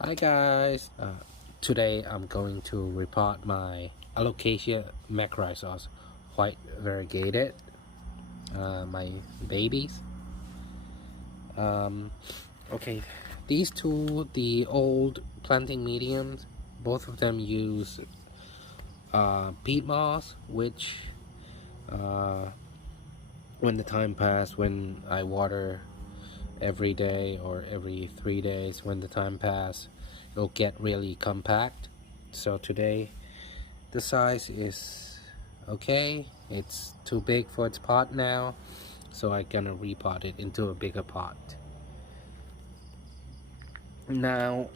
Hi guys, today I'm going to repot my Alocasia Macrorrhizos white variegated, my babies. Okay, these two, the old planting mediums, both of them use peat moss, which when the time passes, when I water every day or every 3 days, when the time passes, it'll get really compact. So today the size is okay. It's too big for its pot now, so I'm gonna repot it into a bigger pot. Now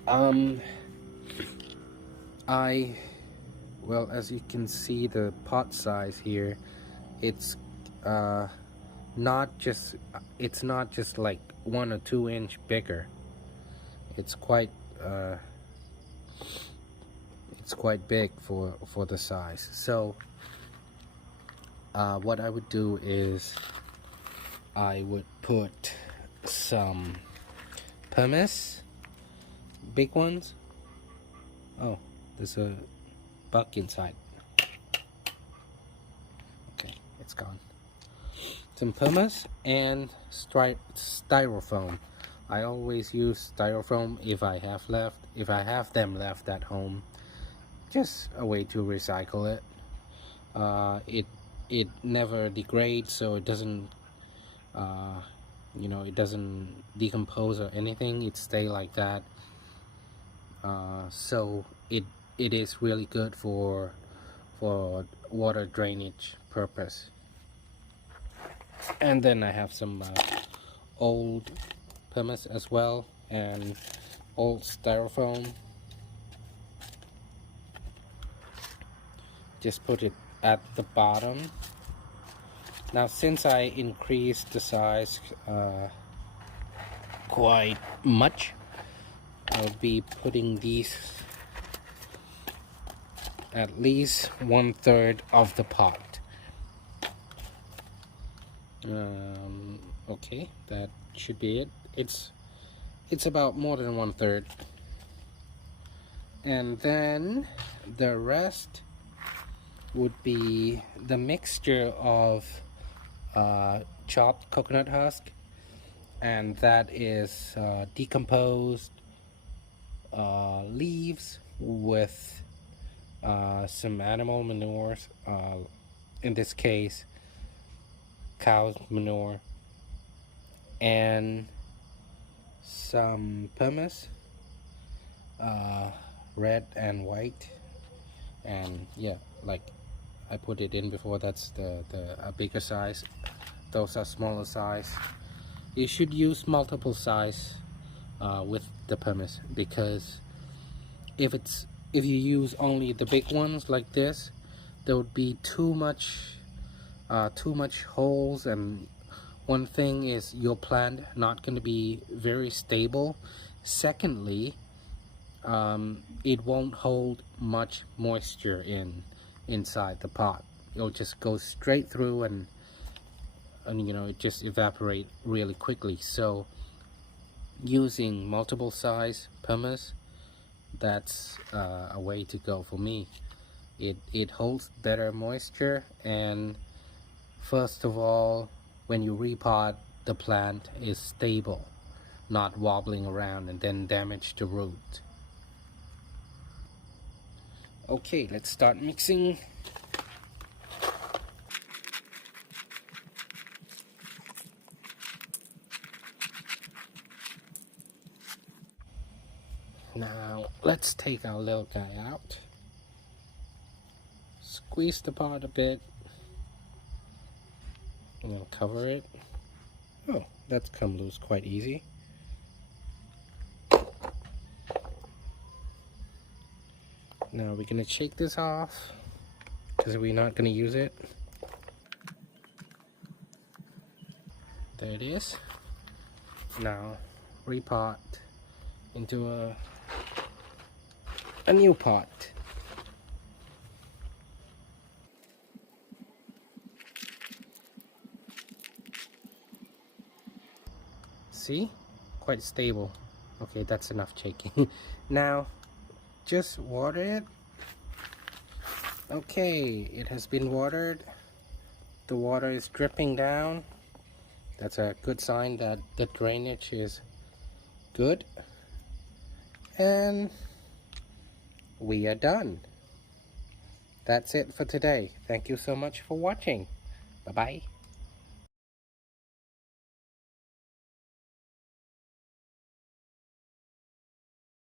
well, as you can see, the pot size here, it's uh not just like 1 or 2 inch bigger. It's quite big for the size. So what I would do is I would put some pumice, big ones. Oh, there's a bug inside. Okay, it's gone. Some pumice and styrofoam. I always use styrofoam if I have them left at home. Just a way to recycle it. It never degrades, so it doesn't it doesn't decompose or anything. It stay like that. So it is really good for water drainage purpose. And then I have some old pumice as well, and old styrofoam. Just put it at the bottom. Now, since I increased the size quite much, I'll be putting these at least 1/3 of the pot. Okay, that should be it. It's about more than 1/3, and then the rest would be the mixture of chopped coconut husk, and that is decomposed leaves with some animal manures, in this case cow's manure, and some pumice, red and white, and yeah, like I put it in before, that's the bigger size. Those are smaller size. You should use multiple size with the pumice, because if you use only the big ones like this, there would be too much holes, and one thing is your plant not going to be very stable. Secondly, it won't hold much moisture inside the pot. It'll just go straight through, and it just evaporate really quickly. So using multiple size pumice, that's a way to go for me. It holds better moisture, and first of all, when you repot, the plant is stable, not wobbling around and then damage the root. Okay, let's start mixing. Now let's take our little guy out. Squeeze the pot a bit. And then cover it. Oh, that's come loose quite easy. Now we're gonna shake this off, because we're not gonna use it. There it is. Now repot into a new pot. See? Quite stable, Okay, that's enough shaking. Now, just water it. Okay, it has been watered. The water is dripping down. That's a good sign that the drainage is good. And we are done. That's it for today. Thank you so much for watching. Bye-bye.